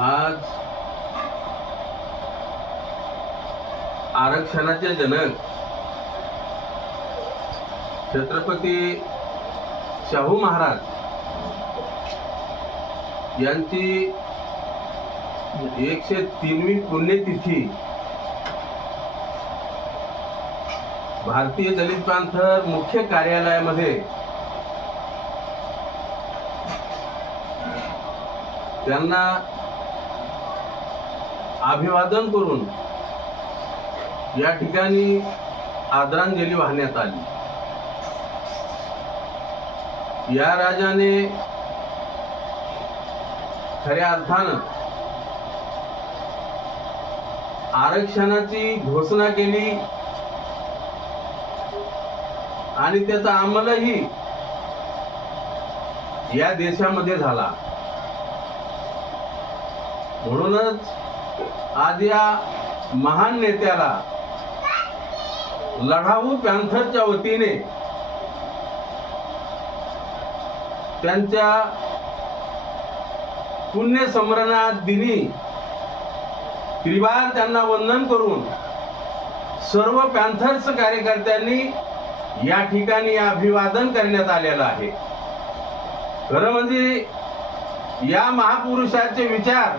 आज आरक्षणाचे जनक छत्रपती शाहू महाराज यांची एकशे तीनवी पुण्यतिथी भारतीय दलित पांथर मुख्य कार्यालयामध्ये त्यांना अभिवादन करून या ठिकाणी आदरांजली वाहण्यात आली. या राजाने खऱ्या अर्थानं आरक्षणाची घोषणा केली आणि त्याचा अंमलही या देशामध्ये झाला. म्हणूनच आज या महान नेत्याला लढाऊ पॅन्थरच्या वतीने त्यांच्या पुण्यसमरणात दिनी त्रिवार त्यांना वंदन करून सर्व पॅन्थर्स कार्यकर्त्यांनी या ठिकाणी अभिवादन करण्यात आलेलं आहे. खरं म्हणजे या महापुरुषाचे विचार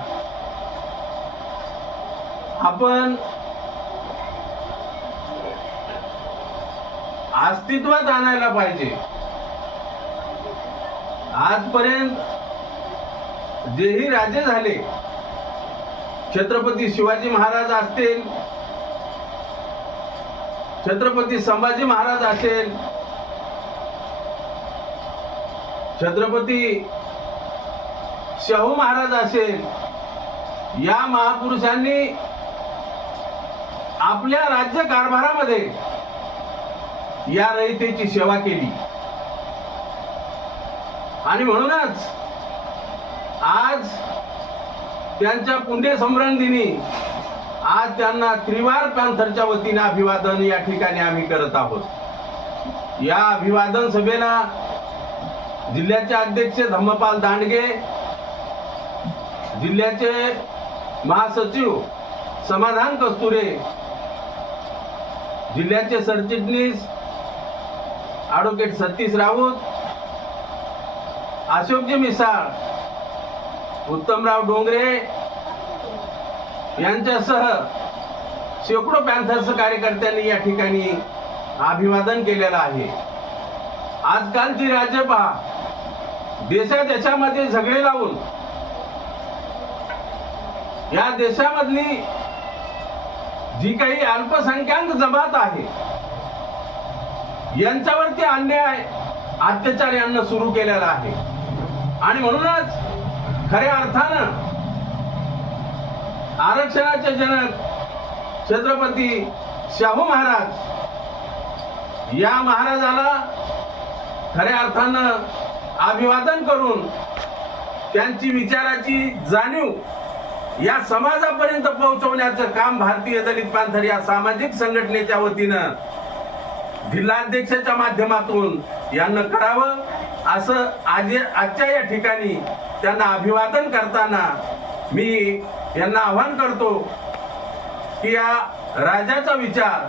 आपण अस्तित्वात आणायला पाहिजे. आजपर्यंत जेही राजे झाले छत्रपती शिवाजी महाराज असतील छत्रपती संभाजी महाराज असेल छत्रपती शाहू महाराज असेल या महापुरुषांनी आपल्या राज्य कारभारामध्ये या रयतेची सेवा केली. आणि म्हणूनच आज त्यांच्या पुण्य दिनी आज त्यांना त्रिवार पॅन्थरच्या वतीने अभिवादन या ठिकाणी आम्ही करत आहोत. या अभिवादन सभेला जिल्ह्याचे अध्यक्ष धम्मपाल दांडगे जिल्ह्याचे महासचिव समाधान कस्तुरे जिल्ह्याचे सरचिटणीस ॲडव्होकेट सतीश राऊत अशोकजी मिसाळ उत्तमराव डोंगरे यांच्यासह शेकडो पॅन्थर्स कार्यकर्त्यांनी या ठिकाणी अभिवादन केलेलं आहे. आजकालची राज्य पहा देशादेशामध्ये झगडे लावून या देशामधली जी काही अल्पसंख्याक जमात आहे यांच्यावरती अन्याय अत्याचार यांना सुरू केलेला आहे. आणि म्हणूनच खऱ्या अर्थानं आरक्षणाचे जनक छत्रपती शाहू महाराज या महाराजाला खऱ्या अर्थानं अभिवादन करून त्यांची विचाराची जाणीव या समाजापर्यंत पोहोचवण्याचं काम भारतीय दलित पांथर या सामाजिक संघटनेच्या वतीनं जिल्हाध्यक्षाच्या माध्यमातून यांना करावं. असं आज आजच्या या ठिकाणी त्यांना अभिवादन करताना मी यांना आव्हान करतो की या राजाचा विचार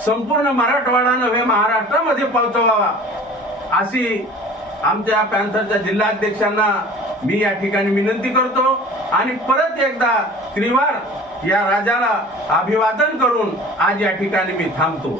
संपूर्ण मराठवाडा नव्हे महाराष्ट्रामध्ये पोहोचवावा अशी आमच्या पॅन्थरच्या जिल्हाध्यक्षांना मी या ठिकाणी विनंती करतो आणि परत एकदा त्रिवार या राजाला अभिवादन करून आज या ठिकाणी मी थांबतो.